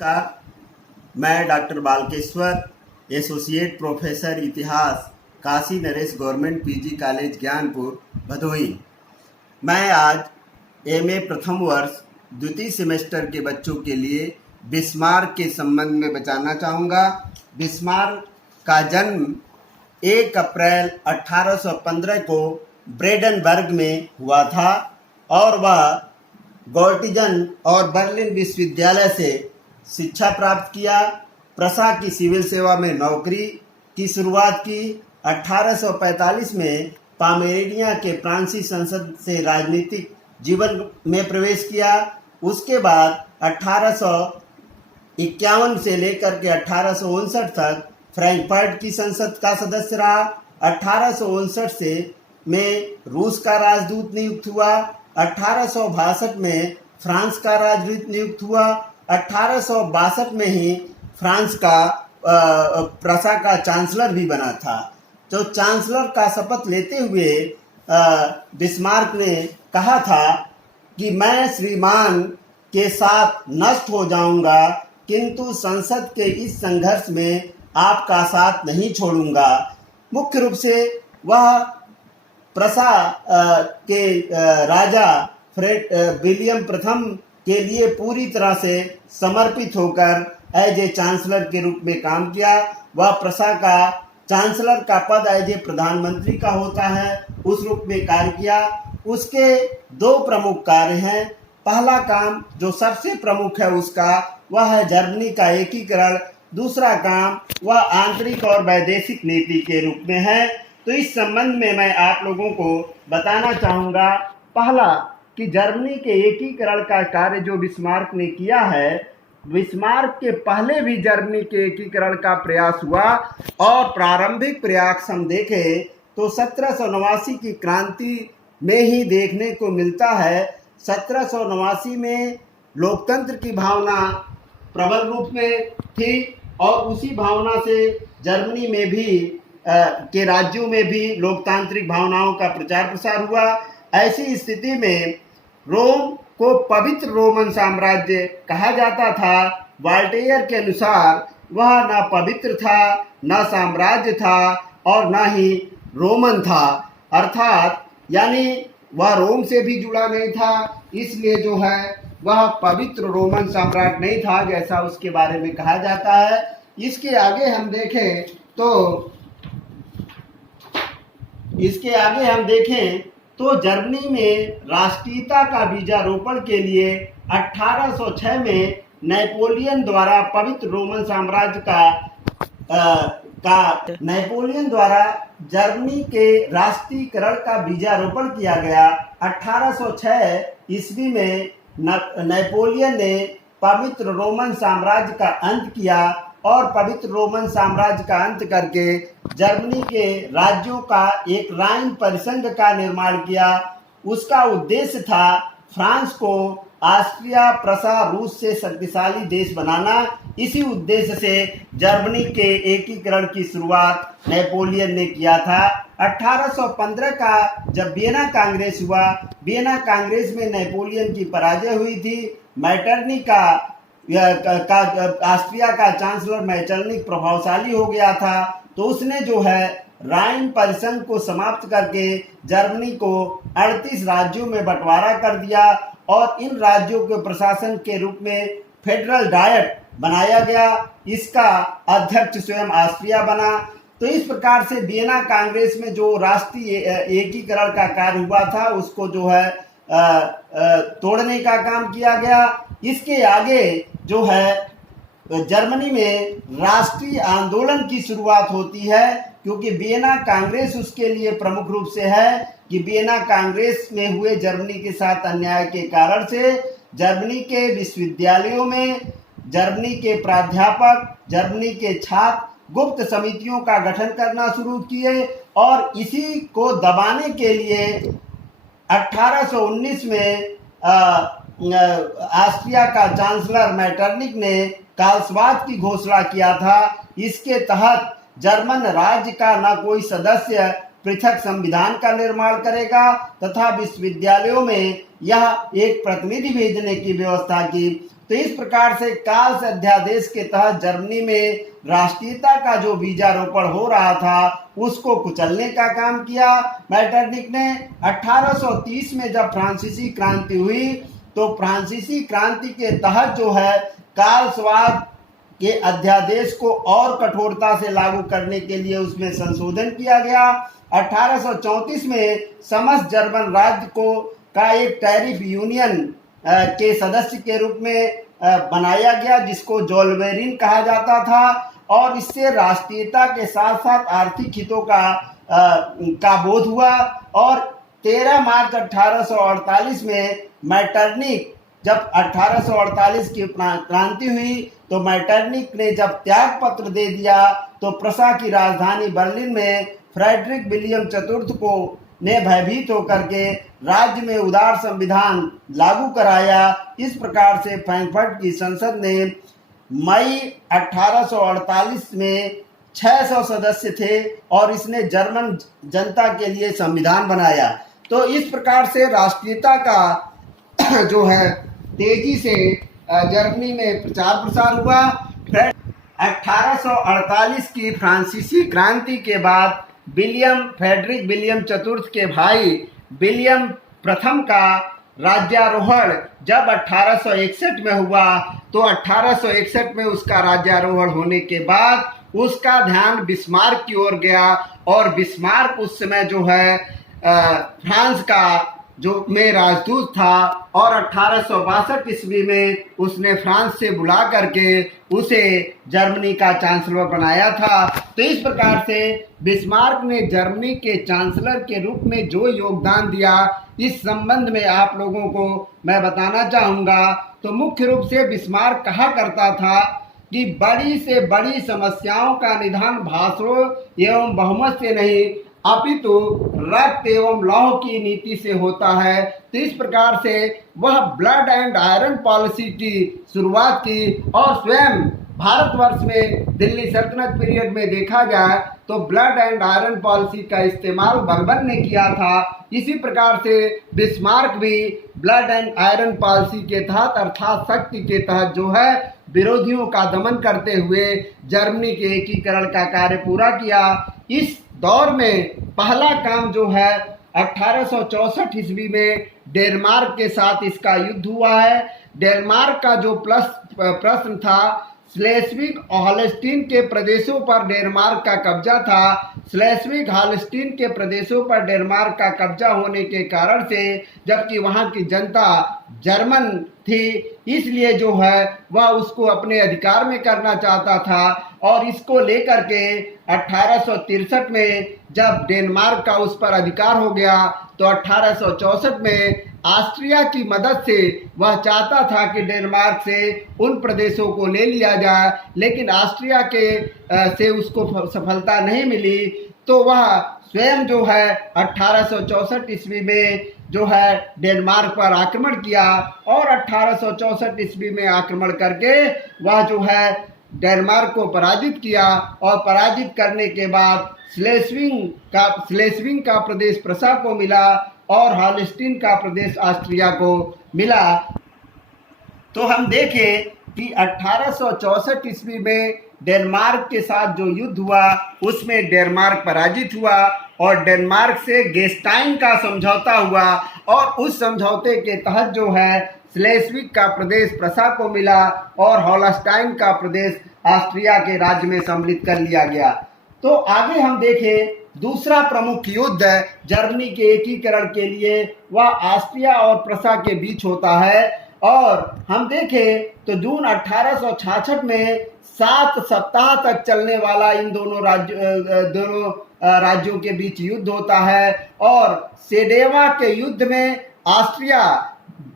नमस्कार। मैं doctor Balkeshwar, associate professor इतिहास, Kashi Naresh government PG college Gyanpur Bhadohi. मैं आज एमए प्रथम वर्ष द्वितीय सेमेस्टर के बच्चों के लिए बिस्मार्क के संबंध में बताना चाहूँगा। बिस्मार्क का जन्म 1 अप्रैल 1815 को ब्रेडनबर्ग में हुआ था और वह गोटिंजन और बर्लिन विश्वविद्यालय से शिक्षा प्राप्त किया। प्रशा की सिविल सेवा में नौकरी की शुरुआत की। 1845 में पामेरिनिया के फ्रांसीसी संसद से राजनीतिक जीवन में प्रवेश किया। उसके बाद 1851 से लेकर के 1859 तक फ्रैंकफर्ट की संसद का सदस्य रहा। 1859 से में रूस का राजदूत नियुक्त हुआ। 1862 में फ्रांस का राजदूत नियुक्त हुआ। 1862 में ही फ्रांस का प्रशा का चांसलर भी बना था। तो चांसलर का शपथ लेते हुए बिस्मार्क ने कहा था कि मैं श्रीमान के साथ नष्ट हो जाऊंगा, किंतु संसद के इस संघर्ष में आपका साथ नहीं छोड़ूंगा। मुख्य रूप से वह प्रशा के राजा विलियम प्रथम के लिए पूरी तरह से समर्पित होकर एज ए चांसलर के रूप में काम किया। वह प्रशा का चांसलर का पद एज ए प्रधानमंत्री का होता है, उस रूप में कार्य किया। उसके दो प्रमुख कार्य हैं। पहला काम जो सबसे प्रमुख है उसका, वह है जर्मनी का एकीकरण। दूसरा काम वह आंतरिक और वैदेशिक नीति के रूप में है। तो इस संबंध में मैं आप लोगों को बताना चाहूँगा, पहला कि जर्मनी के एकीकरण का कार्य जो बिस्मार्क ने किया है, बिस्मार्क के पहले भी जर्मनी के एकीकरण का प्रयास हुआ और प्रारंभिक प्रयास हम देखें तो 1789 की क्रांति में ही देखने को मिलता है। 1789 में लोकतंत्र की भावना प्रबल रूप में थी और उसी भावना से जर्मनी में भी के राज्यों में भी लोकतांत्रिक भावनाओं का प्रचार प्रसार हुआ। ऐसी स्थिति में रोम को पवित्र रोमन साम्राज्य कहा जाता था। वाल्टेयर के अनुसार वह न पवित्र था, न साम्राज्य था और न ही रोमन था, अर्थात यानी वह रोम से भी जुड़ा नहीं था, इसलिए जो है वह पवित्र रोमन साम्राज्य नहीं था जैसा उसके बारे में कहा जाता है। इसके आगे हम देखें तो जर्मनी में राष्ट्रीयता का बीजारोपण के लिए 1806 में नेपोलियन द्वारा पवित्र रोमन साम्राज्य नेपोलियन द्वारा जर्मनी के राष्ट्रीयकरण का बीजारोपण किया गया। 1806 ईस्वी में नेपोलियन ने पवित्र रोमन साम्राज्य का अंत किया और पवित्र रोमन साम्राज्य का अंत करके जर्मनी के राज्यों का एक राइन परिसंघ का निर्माण किया। उसका उद्देश्य था फ्रांस को ऑस्ट्रिया, प्रशा, रूस से शक्तिशाली देश बनाना। इसी उद्देश्य से जर्मनी के एकीकरण की शुरुआत नेपोलियन ने किया था। 1815 का जब वियना कांग्रेस हुआ, वियना कांग्रेस में नेपोलियन की पराजय हुई थी। मैटरनिक ऑस्ट्रिया का चांसलर मैटरनिक प्रभावशाली हो गया था, तो उसने जो है राइन परिसंघ को समाप्त करके जर्मनी को 38 राज्यों में बंटवारा कर दिया और इन राज्यों के प्रशासन के रूप में फेडरल डायट बनाया गया। इसका अध्यक्ष स्वयं ऑस्ट्रिया बना। तो इस प्रकार से वियना कांग्रेस में जो राष्ट्रीय एकीकरण का कार्य हुआ था उसको जो है तोड़ने का काम किया गया। इसके आगे जो है जर्मनी में राष्ट्रीय आंदोलन की शुरुआत होती है, क्योंकि वियना कांग्रेस उसके लिए प्रमुख रूप से है कि वियना कांग्रेस में हुए जर्मनी के साथ अन्याय के कारण से जर्मनी के विश्वविद्यालयों में जर्मनी के प्राध्यापक, जर्मनी के छात्र गुप्त समितियों का गठन करना शुरू किए और इसी को दबाने के लिए 1819 में ऑस्ट्रिया का चांसलर मैटरनिक ने काल्सवाद की घोषणा किया था। इसके तहत जर्मन राज्य का न कोई सदस्य पृथक संविधान का निर्माण करेगा तथा विश्वविद्यालयों में यह एक प्रतिनिधि भेजने की व्यवस्था की तो इस प्रकार से काल्स अध्यादेश के तहत जर्मनी में राष्ट्रीयता का जो बीजारोपण हो रहा था उसको कुचलने का काम किया मेटरनिक ने। 1830 में जब फ्रांसीसी क्रांति हुई तो फ्रांसीसी क्रांति के तहत जो है काल्सवाद के अध्यादेश को और कठोरता से लागू करने के लिए उसमें संशोधन किया गया। 1834 में समस्त जर्मन राज्य को का एक टैरिफ यूनियन के सदस्य के रूप में बनाया गया जिसको जोल्वेरिन कहा जाता था और इससे राष्ट्रीयता के साथ साथ आर्थिक हितों का बोध हुआ। और 13 मार्च 1848 में मैटरनिक जब 1848 की क्रांति हुई तो मैटरनिक ने जब त्याग पत्र दे दिया तो प्रसा की राजधानी बर्लिन में फ्रेडरिक विलियम चतुर्थ को ने भयभीत होकर के राज्य में उदार संविधान लागू कराया। इस प्रकार से फ्रैंकफर्ट की संसद ने मई 1848 में 600 सदस्य थे और इसने जर्मन जनता के लिए संविधान बनाया। तो इस प्रकार से राष्ट्रीयता का जो है तेजी से जर्मनी में प्रचार प्रसार हुआ। 1848 की फ्रांसीसी क्रांति के बाद फ्रेडरिक विलियम चतुर्थ के भाई विलियम प्रथम का राज्यारोहण जब 1861 में हुआ तो 1861 में उसका राज्यारोहण होने के बाद उसका ध्यान बिस्मार्क की ओर गया और बिस्मार्क उस समय जो है फ्रांस का जो में राजदूत था और 1862 ईस्वी में उसने फ्रांस से बुला करके उसे जर्मनी का चांसलर बनाया था। तो इस प्रकार से बिस्मार्क ने जर्मनी के चांसलर के रूप में जो योगदान दिया इस संबंध में आप लोगों को मैं बताना चाहूँगा। तो मुख्य रूप से बिस्मार्क कहा करता था कि बड़ी से बड़ी समस्याओं का निदान भाषणों एवं बहुमत से नहीं अपितु रक्त एवं लौह की नीति से होता है। तो इस प्रकार से वह ब्लड एंड आयरन पॉलिसी की शुरुआत की और स्वयं भारतवर्ष में दिल्ली सल्तनत पीरियड में देखा जाए तो ब्लड एंड आयरन पॉलिसी का इस्तेमाल बर्बन ने किया था। इसी प्रकार से बिस्मार्क भी ब्लड एंड आयरन पॉलिसी के तहत अर्थात शक्ति के तहत जो है विरोधियों का दमन करते हुए जर्मनी के एकीकरण का कार्य पूरा किया। इस दौर में पहला काम जो है 1864 ईस्वी में डेनमार्क के साथ इसका युद्ध हुआ है। डेनमार्क का जो प्रश्न था स्लेस्विग हॉलस्टीन के प्रदेशों पर डेनमार्क का कब्जा था। स्लेस्विग हॉलस्टीन के प्रदेशों पर डेनमार्क का कब्जा होने के कारण से जबकि वहां की जनता जर्मन थी इसलिए जो है वह उसको अपने अधिकार में करना चाहता था और इसको लेकर के 1863 में जब डेनमार्क का उस पर अधिकार हो गया तो 1864 में ऑस्ट्रिया की मदद से वह चाहता था कि डेनमार्क से उन प्रदेशों को ले लिया जाए, लेकिन ऑस्ट्रिया के से उसको सफलता नहीं मिली। तो वह स्वयं जो है 1864 ईस्वी में जो है डेनमार्क पर आक्रमण किया और 1864 ईस्वी में आक्रमण करके वह जो है डेनमार्क को पराजित किया और पराजित करने के बाद स्लेस्विंग का प्रदेश प्रसा को मिला और हॉलस्टीन का प्रदेश ऑस्ट्रिया को मिला। तो हम देखें कि 1864 ईस्वी में डेनमार्क के साथ जो युद्ध हुआ उसमें डेनमार्क पराजित हुआ और डेनमार्क से गेस्टाइन का समझौता हुआ और उस समझौते के तहत जो है स्लेस्विग का प्रदेश प्रसा को मिला और हॉलस्टाइन का प्रदेश ऑस्ट्रिया के राज्य में सम्मिलित कर लिया गया। तो आगे हम देखें दूसरा प्रमुख युद्ध जर्मनी के एकीकरण के लिए वह ऑस्ट्रिया और प्रसा के बीच होता है और हम देखें तो जून 1866 में 7 सप्ताह तक चलने वाला इन दोनों राज्यों के बीच युद्ध होता है और सेडेवा के युद्ध में ऑस्ट्रिया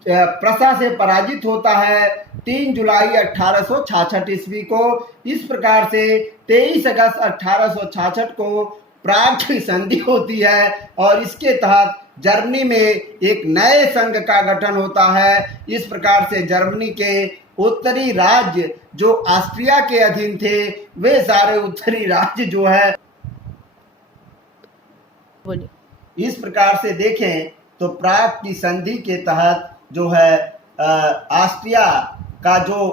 प्रसा से पराजित होता है 3 जुलाई 1866 ईस्वी को। इस प्रकार से 23 अगस्त 1866 को प्राग की संधि होती है और इसके तहत जर्मनी में एक नए संघ का गठन होता है। इस प्रकार से जर्मनी के उत्तरी राज्य जो ऑस्ट्रिया के अधीन थे वे सारे उत्तरी राज्य जो है इस प्रकार से देखें तो प्राग की संधि के तहत जो है ऑस्ट्रिया का जो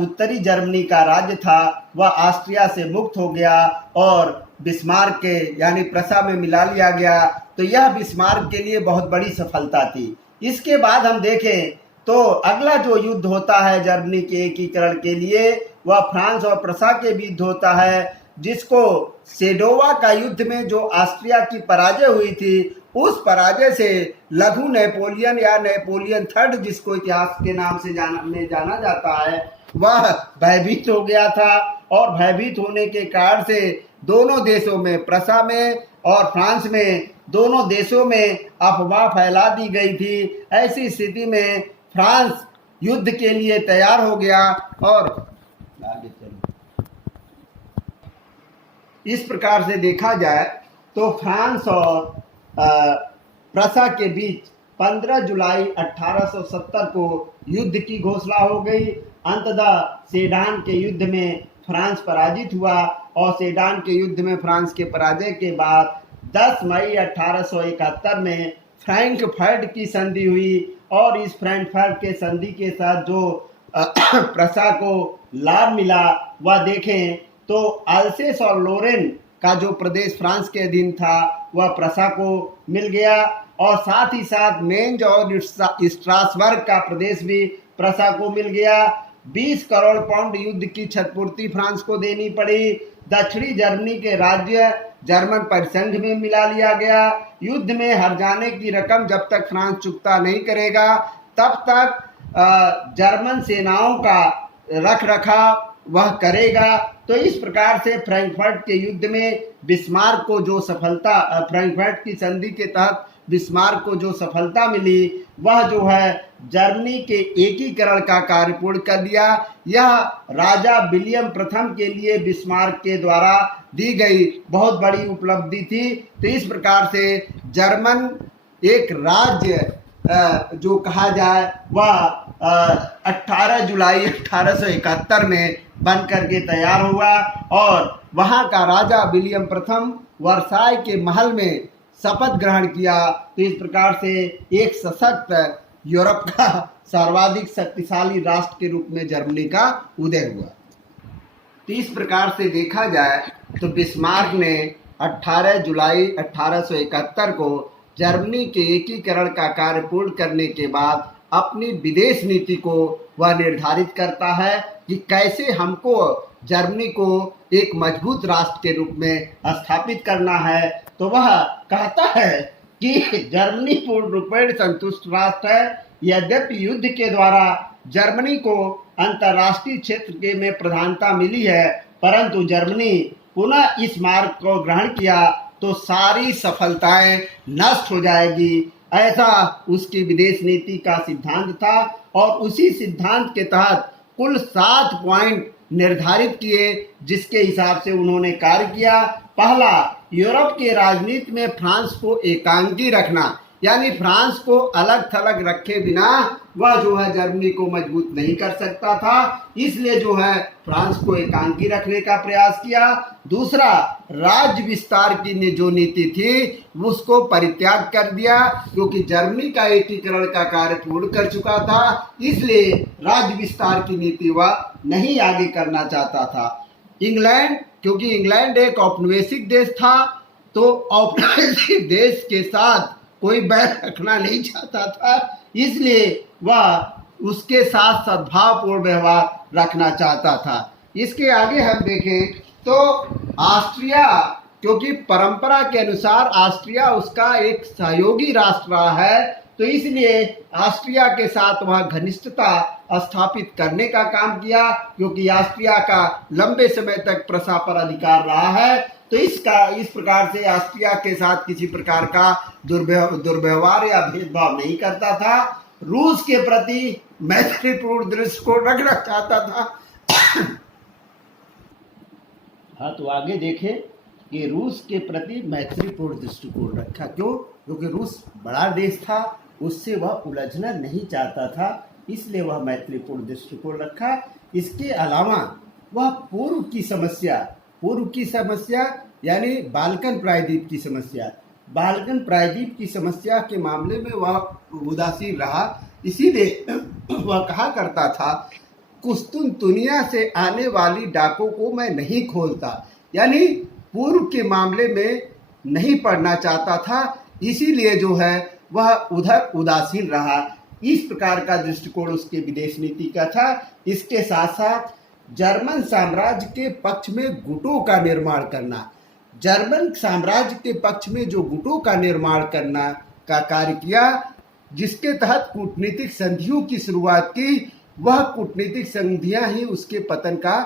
उत्तरी जर्मनी का राज्य था वह ऑस्ट्रिया से मुक्त हो गया और बिस्मार्क के यानी प्रसा में मिला लिया गया। तो यह बिस्मार्क के लिए बहुत बड़ी सफलता थी। इसके बाद हम देखें तो अगला जो युद्ध होता है जर्मनी के एकीकरण के लिए वह फ्रांस और प्रसा के बीच होता है, जिसको सेडोवा का युद्ध में जो ऑस्ट्रिया की पराजय हुई थी उस पराजय से लघु नेपोलियन या नेपोलियन थर्ड, जिसको इतिहास के नाम से जाना जाता है, वह भयभीत हो गया था। और भयभीत होने के कारण से दोनों देशों में, प्रसा में और फ्रांस में, दोनों देशों में अफवाह फैला दी गई थी। ऐसी स्थिति में फ्रांस युद्ध के लिए तैयार हो गया और इस प्रकार से देखा जाए तो फ्रांस और प्रसा के बीच 15 जुलाई 1870 को युद्ध की घोषणा हो गई। अंततः सेडान के युद्ध में फ्रांस पराजित हुआ और सेडान के युद्ध में फ्रांस के पराजय के बाद 10 मई 1871 में फ्रैंकफर्ट की संधि हुई और इस फ्रैंकफर्ट के संधि के साथ जो प्रसा को लाभ मिला वह देखें तो अल्सेस और लोरेन का जो प्रदेश फ्रांस के अधीन था वह प्रसा को मिल गया और साथ ही साथ मेंज और स्ट्रासबर्ग का प्रदेश भी प्रसा को मिल गया। 20 करोड़ पाउंड युद्ध की क्षतिपूर्ति फ्रांस को देनी पड़ी। दक्षिणी जर्मनी के राज्य जर्मन परिसंघ में मिला लिया गया। युद्ध में हार जाने की रकम जब तक फ्रांस चुकता नहीं करेगा तब तक जर्मन सेनाओं का रख रखाव वह करेगा। तो इस प्रकार से फ्रैंकफर्ट के युद्ध में बिस्मार्क को जो सफलता, फ्रैंकफर्ट की संधि के तहत बिस्मार्क को जो सफलता मिली वह जो है जर्मनी के एकीकरण का कार्य पूर्ण कर दिया। यह राजा विलियम प्रथम के लिए बिस्मार्क के द्वारा दी गई बहुत बड़ी उपलब्धि थी। तो इस प्रकार से जर्मन एक राज्य जो कहा जाए वह 18 जुलाई 1871 में बन करके तैयार हुआ और वहाँ का राजा विलियम प्रथम वर्साय के महल में शपथ ग्रहण किया। तो इस प्रकार से एक सशक्त यूरोप का सर्वाधिक शक्तिशाली राष्ट्र के रूप में जर्मनी का उदय हुआ। तो इस प्रकार से देखा जाए तो बिस्मार्क ने 18 जुलाई 1871 को जर्मनी के एकीकरण का कार्य पूर्ण करने के बाद अपनी विदेश नीति को वह निर्धारित करता है कि कैसे हमको जर्मनी को एक मजबूत राष्ट्र के रूप में स्थापित करना है। तो वह कहता है कि जर्मनी पूर्ण रूपेण संतुष्ट राष्ट्र है। यद्यपि युद्ध के द्वारा जर्मनी को अंतर्राष्ट्रीय क्षेत्र के में प्रधानता मिली है, परंतु जर्मनी पुनः इस मार्ग को ग्रहण किया तो सारी सफलताएं नष्ट हो जाएगी। ऐसा उसकी विदेश नीति का सिद्धांत था और उसी सिद्धांत के तहत कुल 7 पॉइंट निर्धारित किए जिसके हिसाब से उन्होंने कार्य किया। पहला, यूरोप के राजनीति में फ्रांस को एकांकी रखना, यानी फ्रांस को अलग थलग रखे बिना वह जो है जर्मनी को मजबूत नहीं कर सकता था, इसलिए जो है फ्रांस को एकांकी रखने का प्रयास किया। दूसरा, राज्य विस्तार की जो नीति थी उसको परित्याग कर दिया क्योंकि जर्मनी का एकीकरण का कार्य पूर्ण कर चुका था, इसलिए राज्य विस्तार की नीति वह नहीं आगे करना चाहता था। इंग्लैंड, क्योंकि इंग्लैंड एक औपनिवेशिक देश था तो औपनिवेशिक देश के साथ कोई बैर रखना नहीं चाहता था, इसलिए वह उसके साथ सद्भावपूर्ण व्यवहार रखना चाहता था। इसके आगे हम देखें तो ऑस्ट्रिया, क्योंकि परंपरा के अनुसार ऑस्ट्रिया उसका एक सहयोगी राष्ट्र रहा है, तो इसलिए ऑस्ट्रिया के साथ वह घनिष्ठता स्थापित करने का काम किया क्योंकि ऑस्ट्रिया का लंबे समय तक प्रसा पर अधिकार रहा है। तो इस प्रकार से ऑस्ट्रिया के साथ किसी प्रकार का दुर्व्यवहार या भेदभाव नहीं करता था। रूस के प्रति मैत्रीपूर्ण दृष्टिकोण रखना चाहता था। हाँ, तो आगे देखें कि रूस के प्रति मैत्रीपूर्ण दृष्टिकोण रखा। क्यों? क्योंकि रूस बड़ा देश था, उससे वह उलझना नहीं चाहता था, इसलिए वह मैत्रीपूर्ण दृष्टिकोण रखा। इसके अलावा वह पूर्व की समस्या यानी बाल्कन प्रायद्वीप की समस्या के मामले में वह उदासीन रहा। इसीलिए वह कहा करता था कुस्तुनतुनिया से आने वाली डाकों को मैं नहीं खोलता, यानी पूर्व के मामले में नहीं पढ़ना चाहता था, इसीलिए जो है वह उधर उदासीन रहा। इस प्रकार का दृष्टिकोण उसके विदेश नीति का था। इसके साथ साथ जर्मन साम्राज्य के पक्ष में गुटों का निर्माण करना, जर्मन साम्राज्य के पक्ष में जो गुटों का निर्माण करना का कार्य किया, जिसके तहत कूटनीतिक संधियों की शुरुआत की, वह कूटनीतिक संधियां ही उसके पतन का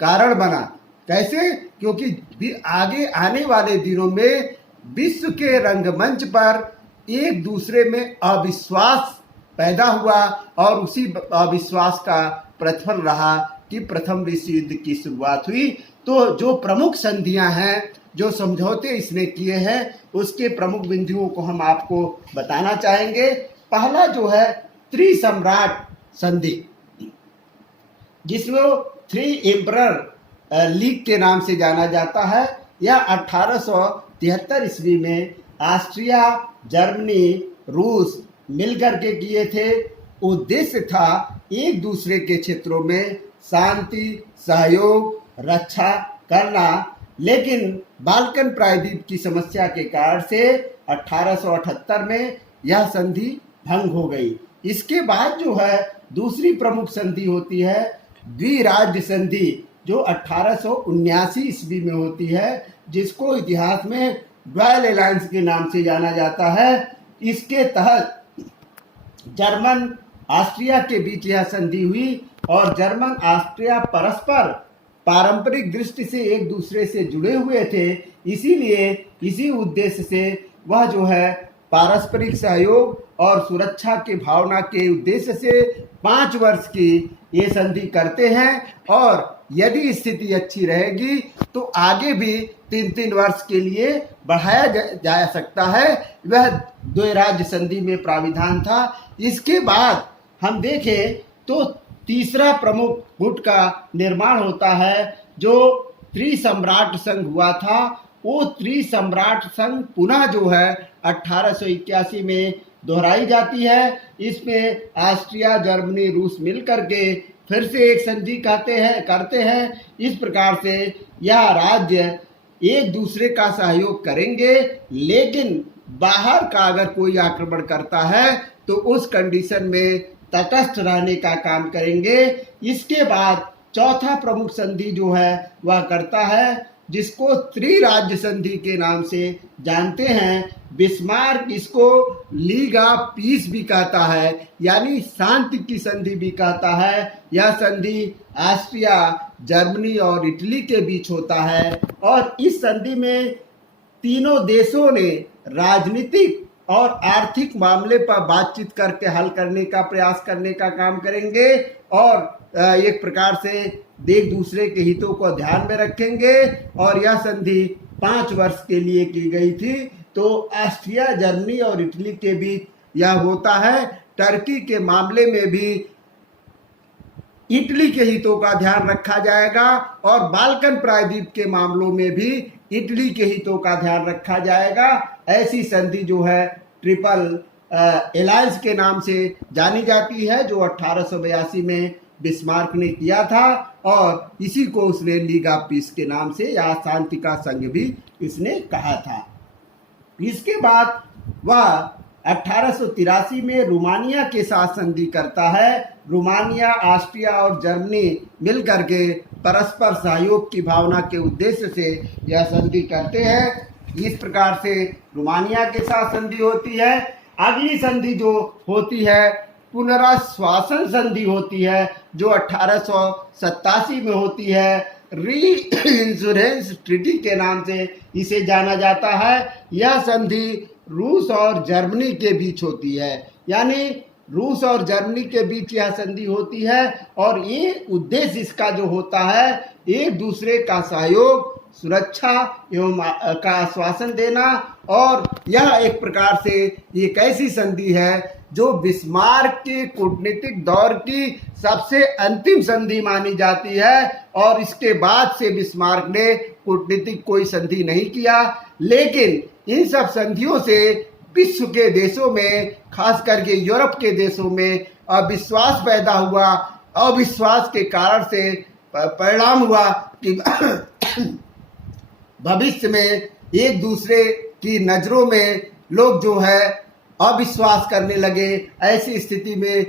कारण बना। कैसे? क्योंकि आगे आने वाले दिनों में विश्व के रंगमंच पर एक दूसरे में अविश्वास पैदा हुआ और उसी अविश्वास का प्रतिफल रहा कि प्रथम विश्व युद्ध की शुरुआत हुई। तो जो प्रमुख संधियां हैं, जो समझौते इसने किए हैं, उसके प्रमुख बिंदुओं को हम आपको बताना चाहेंगे। पहला जो है त्रिसम्राट संधि, जिसको थ्री एम्परर लीग के नाम से जाना जाता है। यह 1873 ईस्वी में ऑस्ट्रिया, जर्मनी, रूस मिलकर के किए थे। उद्देश्य था एक दूसरे के क्षेत्रों में शांति, सहयोग, रक्षा करना, लेकिन बाल्कन प्रायद्वीप की समस्या के कारण से 1878 में यह संधि भंग हो गई। इसके बाद जो है दूसरी प्रमुख संधि होती है द्विराज्य संधि, जो 1879 ईस्वी में होती है, जिसको इतिहास में डॉयल अलायंस के नाम से जाना जाता है। इसके तहत जर्मन ऑस्ट्रिया के बीच यह संधि हुई और जर्मन ऑस्ट्रिया परस्पर पारंपरिक दृष्टि से एक दूसरे से जुड़े हुए थे, इसीलिए इसी उद्देश्य से वह जो है पारस्परिक सहयोग और सुरक्षा की भावना के उद्देश्य से 5 वर्ष की ये संधि करते हैं और यदि स्थिति अच्छी रहेगी तो आगे भी 3-3 वर्ष के लिए बढ़ाया जा सकता है। वह द्विराज्य संधि में प्राविधान था। इसके बाद हम देखें तो तीसरा प्रमुख गुट का निर्माण होता है, जो त्रिसम्राट संघ हुआ था। वो त्रिसम्राट संघ पुनः जो है 1881 में दोहराई जाती है। इसमें ऑस्ट्रिया, जर्मनी, रूस मिलकर के फिर से एक संधि करते हैं। इस प्रकार से यह राज्य एक दूसरे का सहयोग करेंगे, लेकिन बाहर का अगर कोई आक्रमण करता है तो उस कंडीशन में तटस्थ रहने का काम करेंगे। इसके बाद चौथा प्रमुख संधि जो है वह करता है, जिसको त्रिराज्य संधि के नाम से जानते हैं। बिस्मार्क इसको लीग ऑफ पीस भी कहता है, यानी शांति की संधि भी कहता है। यह संधि ऑस्ट्रिया, जर्मनी और इटली के बीच होता है और इस संधि में तीनों देशों ने राजनीतिक और आर्थिक मामले पर बातचीत करके हल करने का प्रयास करने का काम करेंगे और एक प्रकार से एक दूसरे के हितों को ध्यान में रखेंगे। और यह संधि 5 वर्ष के लिए की गई थी। तो ऑस्ट्रिया, जर्मनी और इटली के बीच यह होता है। टर्की के मामले में भी इटली के हितों का ध्यान रखा जाएगा और बाल्कन प्रायद्वीप के मामलों में भी इटली के हितों का ध्यान रखा जाएगा। ऐसी संधि जो है ट्रिपल एलायंस के नाम से जानी जाती है, जो 1882 में बिस्मार्क ने किया था और इसी को उसने लीग ऑफ पीस के नाम से या शांति का संघ भी इसने कहा था। इसके बाद वह 1883 में रोमानिया के साथ संधि करता है। रोमानिया, ऑस्ट्रिया और जर्मनी मिलकर के परस्पर सहयोग की भावना के उद्देश्य से यह संधि करते हैं। इस प्रकार से रोमानिया के साथ संधि होती है। अगली संधि जो होती है पुनर्वासन संधि होती है, जो 1887 में होती है। री इंश्योरेंस ट्रीटी के नाम से इसे जाना जाता है। यह संधि रूस और जर्मनी के बीच होती है, यानी रूस और जर्मनी के बीच यह संधि होती है और ये उद्देश्य इसका जो होता है एक दूसरे का सहयोग, सुरक्षा एवं का आश्वासन देना। और यह एक प्रकार से एक ऐसी संधि है जो बिस्मार्क के कूटनीतिक दौर की सबसे अंतिम संधि मानी जाती है और इसके बाद से बिस्मार्क ने कूटनीतिक कोई संधि नहीं किया। लेकिन इन सब संधियों से विश्व के देशों में, खास करके यूरोप के देशों में अविश्वास पैदा हुआ अविश्वास के कारण से परिणाम हुआ कि भविष्य में एक दूसरे की नज़रों में लोग जो है अविश्वास करने लगे। ऐसी स्थिति में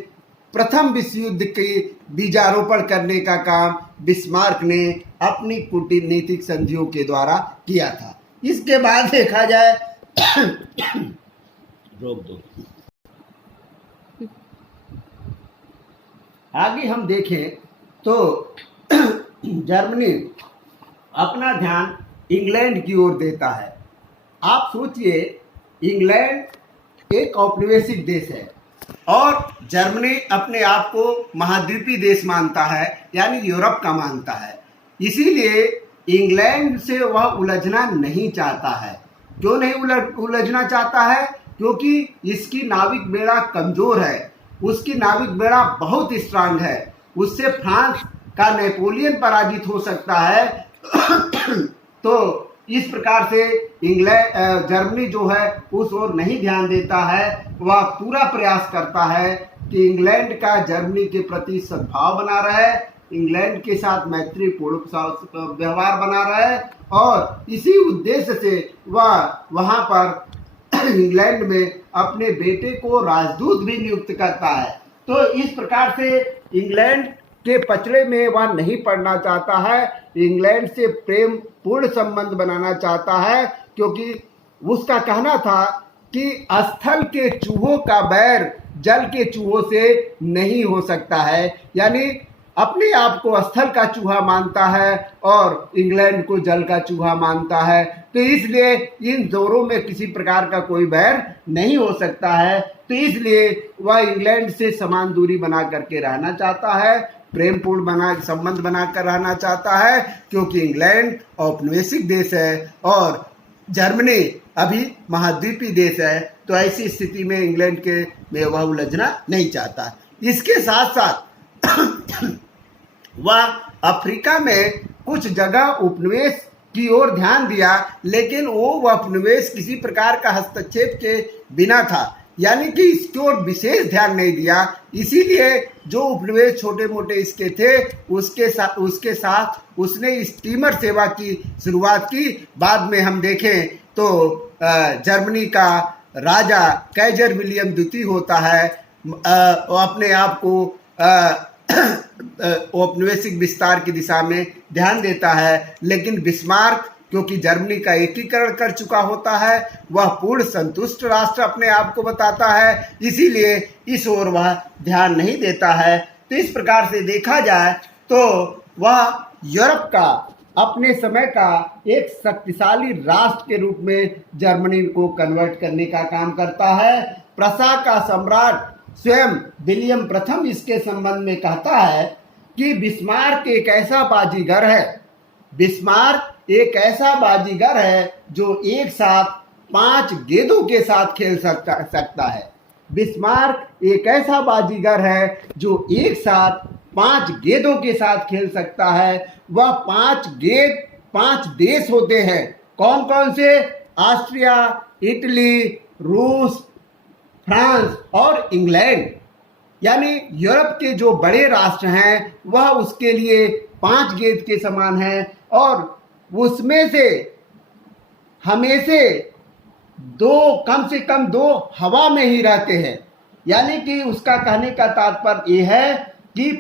प्रथम विश्व युद्ध के बीजारोपण करने का काम बिस्मार्क ने अपनी कूटनीतिक संधियों के द्वारा किया था। इसके बाद देखा जाए रोक दो, आगे हम देखें तो जर्मनी अपना ध्यान इंग्लैंड की ओर देता है। आप सोचिए, इंग्लैंड एक औपनिवेशिक देश है और जर्मनी अपने आप को महाद्वीपीय देश मानता है, यानी यूरोप का मानता है। इसीलिए इंग्लैंड से वह उलझना नहीं चाहता है। क्यों नहीं उलझना चाहता है? क्योंकि इसकी नाविक बेड़ा कमजोर है, उसकी नाविक बेड़ा बहुत स्ट्रांग है। उससे फ्रांस का नेपोलियन पराजित हो सकता है। तो इस प्रकार से जर्मनी जो है उस ओर नहीं ध्यान देता है। वह पूरा प्रयास करता है कि इंग्लैंड का जर्मनी के प्रति सद्भाव बना रहे, इंग्लैंड के साथ मैत्रीपूर्ण व्यवहार बना रहे, और इसी उद्देश्य से वह वहां पर इंग्लैंड में अपने बेटे को राजदूत भी नियुक्त करता है। तो इस प्रकार से इंग्लैंड के पचड़े में वह नहीं पड़ना चाहता है, इंग्लैंड से प्रेम पूर्ण संबंध बनाना चाहता है, क्योंकि उसका कहना था कि स्थल के चूहों का बैर जल के चूहों से नहीं हो सकता है। यानी अपने आप को स्थल का चूहा मानता है और इंग्लैंड को जल का चूहा मानता है। तो इसलिए इन दोनों में किसी प्रकार का कोई बैर नहीं हो सकता है। तो इसलिए वह इंग्लैंड से समान दूरी बना करके रहना चाहता है, प्रेमपूर्ण संबंध बनाकर रहना चाहता है, क्योंकि इंग्लैंड औपनिवेशिक देश है और जर्मनी अभी महाद्वीपीय देश है। तो ऐसी स्थिति में इंग्लैंड में वह उलझना नहीं चाहता। इसके साथ साथ वह अफ्रीका में कुछ जगह उपनिवेश की ओर ध्यान दिया, लेकिन वो उपनिवेश किसी प्रकार का हस्तक्षेप के बिना था, यानी कि इसकी ओर विशेष ध्यान नहीं दिया। इसीलिए जो उपनिवेश छोटे मोटे इसके थे उसके साथ उसने स्टीमर सेवा की शुरुआत की। बाद में हम देखें तो जर्मनी का राजा कैजर विलियम द्वितीय होता है, अपने आप को औपनिवेशिक विस्तार की दिशा में ध्यान देता है। लेकिन बिस्मार्क, क्योंकि जर्मनी का एकीकरण कर चुका होता है, वह पूर्ण संतुष्ट राष्ट्र अपने आप को बताता है, इसीलिए इस ओर वह ध्यान नहीं देता है। तो इस प्रकार से देखा जाए तो वह यूरोप का अपने समय का एक शक्तिशाली राष्ट्र के रूप में जर्मनी को कन्वर्ट करने का काम करता है। प्रसा का सम्राट स्वयं विलियम प्रथम इसके संबंध में कहता है कि बिस्मार्क एक ऐसा बाजीगर है, बिस्मार्क एक ऐसा बाजीगर है जो एक साथ 5 गेंदों के साथ खेल सकता है। बिस्मार्क एक ऐसा बाजीगर है जो एक साथ 5 गेंदों के साथ खेल सकता है। वह 5 गेंद 5 देश होते हैं। कौन कौन से? ऑस्ट्रिया, इटली, रूस, फ्रांस और इंग्लैंड, यानी यूरोप के जो बड़े राष्ट्र हैं वह उसके लिए 5 गेंद के समान है, और उसमें से हमेशा कम से कम 2 हवा में ही रहते हैं। यानी कि उसका कहने का तात्पर्य ये है कि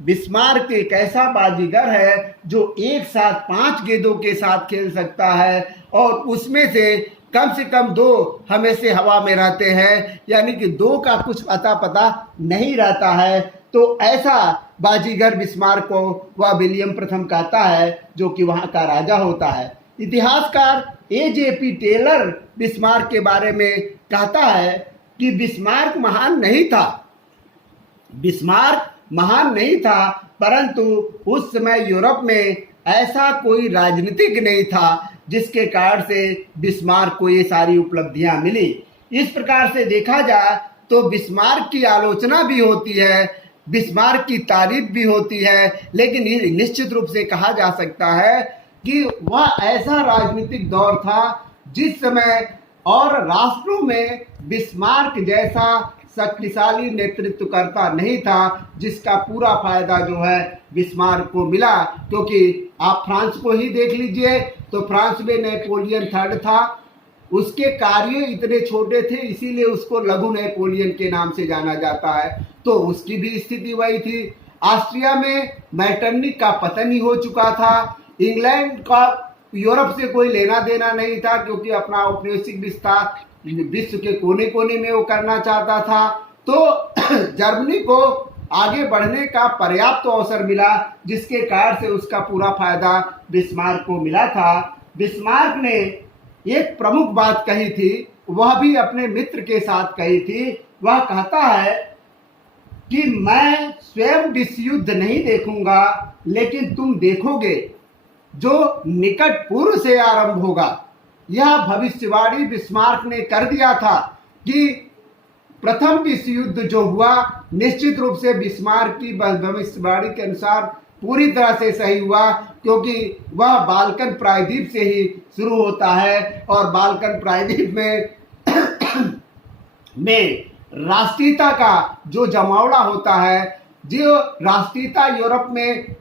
बिस्मार्क एक ऐसा बाजीगर है जो एक साथ 5 गेंदों के साथ खेल सकता है, और उसमें से कम 2 हमेशा हवा में रहते हैं, यानी कि 2 का कुछ अता पता नहीं रहता है। तो ऐसा बाजीगर बिस्मार्क को वह विलियम प्रथम कहता है, जो कि वहाँ का राजा होता है। इतिहासकार AJP टेलर बिस्मार्क के बारे में कहता है कि बिस्मार्क महान नहीं था, बिस्मार्क महान नहीं था, परंतु उस समय यूरोप में ऐसा कोई राजनीतिक नहीं था जिसके कारण से बिस्मार्क को ये सारी उपलब्धियां मिली। इस प्रकार से देखा जाए तो बिस्मार्क की आलोचना भी होती है, बिस्मार्क की तारीफ भी होती है, लेकिन निश्चित रूप से कहा जा सकता है कि वह ऐसा राजनीतिक दौर था जिस समय और राष्ट्रों में बिस्मार्क जैसा शक्तिशाली नेतृत्वकर्ता नहीं था जिसका पूरा फायदा जो है बिस्मार्क को मिला। क्योंकि आप फ्रांस को ही देख लीजिए तो फ्रांस में नेपोलियन थर्ड था, उसके कार्य इतने छोटे थे इसीलिए उसको लघु नेपोलियन के नाम से जाना जाता है। तो उसकी भी स्थिति वही थी। ऑस्ट्रिया में मैटरनिक का पतन ही हो चुका था। इंग्लैंड का यूरोप से कोई लेना देना नहीं था क्योंकि अपना औपनिवेशिक विस्तार विश्व के कोने कोने में वो करना चाहता था। तो जर्मनी को आगे बढ़ने का पर्याप्त अवसर मिला जिसके कारण से उसका पूरा फायदा बिस्मार्क को मिला था। बिस्मार्क ने एक प्रमुख बात कही थी, वह भी अपने मित्र के साथ कही थी। वह कहता है कि मैं स्वयं विश्व युद्ध नहीं देखूंगा लेकिन तुम देखोगे जो निकट पूर्व से आरंभ होगा। यह भविष्यवाणी बिस्मार्क ने कर दिया था कि प्रथम विश्व युद्ध जो हुआ निश्चित रूप से बिस्मार्क की भविष्यवाणी के अनुसार पूरी तरह से सही हुआ, क्योंकि वह बाल्कन प्रायद्वीप से ही शुरू होता है और बाल्कन प्रायद्वीप में राष्ट्रीयता का जो जमावड़ा होता है, जो राष्ट्रीयता यूरोप में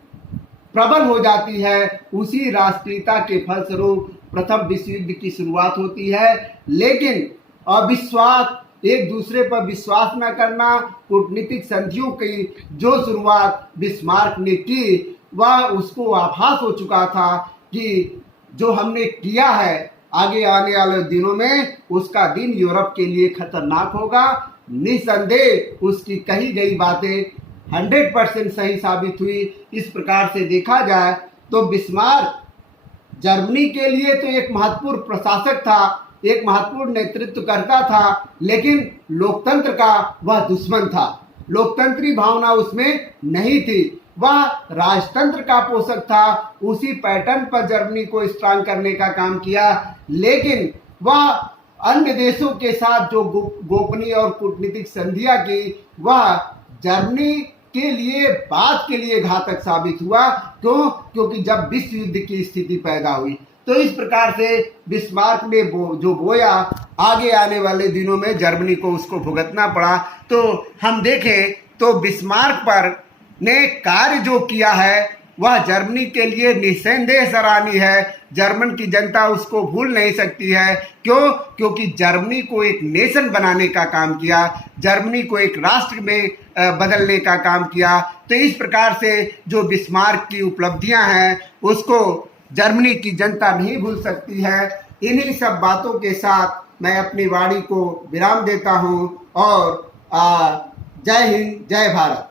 प्रबल हो जाती है, उसी राष्ट्रीयता के फलस्वरूप प्रथम विश्व युद्ध की शुरुआत होती है। लेकिन अविश्वास, एक दूसरे पर विश्वास न करना, कूटनीतिक संधियों की जो शुरुआत बिस्मार्क ने की, वह उसको आभास हो चुका था कि जो हमने किया है आगे आने वाले दिनों में उसका दिन यूरोप के लिए खतरनाक होगा। निसंदेह उसकी कही गई बातें 100% सही साबित हुई। इस प्रकार से देखा जाए तो बिस्मार्क जर्मनी के लिए तो एक महत्वपूर्ण प्रशासक था, एक महत्वपूर्ण नेतृत्वकर्ता था, लेकिन लोकतंत्र का वह दुश्मन था। लोकतंत्री भावना उसमें नहीं थी, वह राजतंत्र का पोषक था। उसी पैटर्न पर जर्मनी को स्ट्रांग करने का काम किया, लेकिन वह अन्य देशों के साथ जो गोपनीय और कूटनीतिक संधियां की, वह जर्मनी के लिए बात के लिए घातक साबित हुआ। क्यों? क्योंकि जब विश्व युद्ध की स्थिति पैदा हुई तो इस प्रकार से बिस्मार्क ने जो बोया, आगे आने वाले दिनों में जर्मनी को उसको भुगतना पड़ा। तो हम देखें तो बिस्मार्क पर ने कार्य जो किया है वह जर्मनी के लिए निस्संदेह सराहनीय है। जर्मन की जनता उसको भूल नहीं सकती है। क्यों? क्योंकि जर्मनी को एक नेशन बनाने का काम किया, जर्मनी को एक राष्ट्र में बदलने का काम किया। तो इस प्रकार से जो बिस्मार्क की उपलब्धियां हैं उसको जर्मनी की जनता नहीं भूल सकती है। इन्हीं सब बातों के साथ मैं अपनी वाणी को विराम देता हूं और जय हिंद, जय भारत।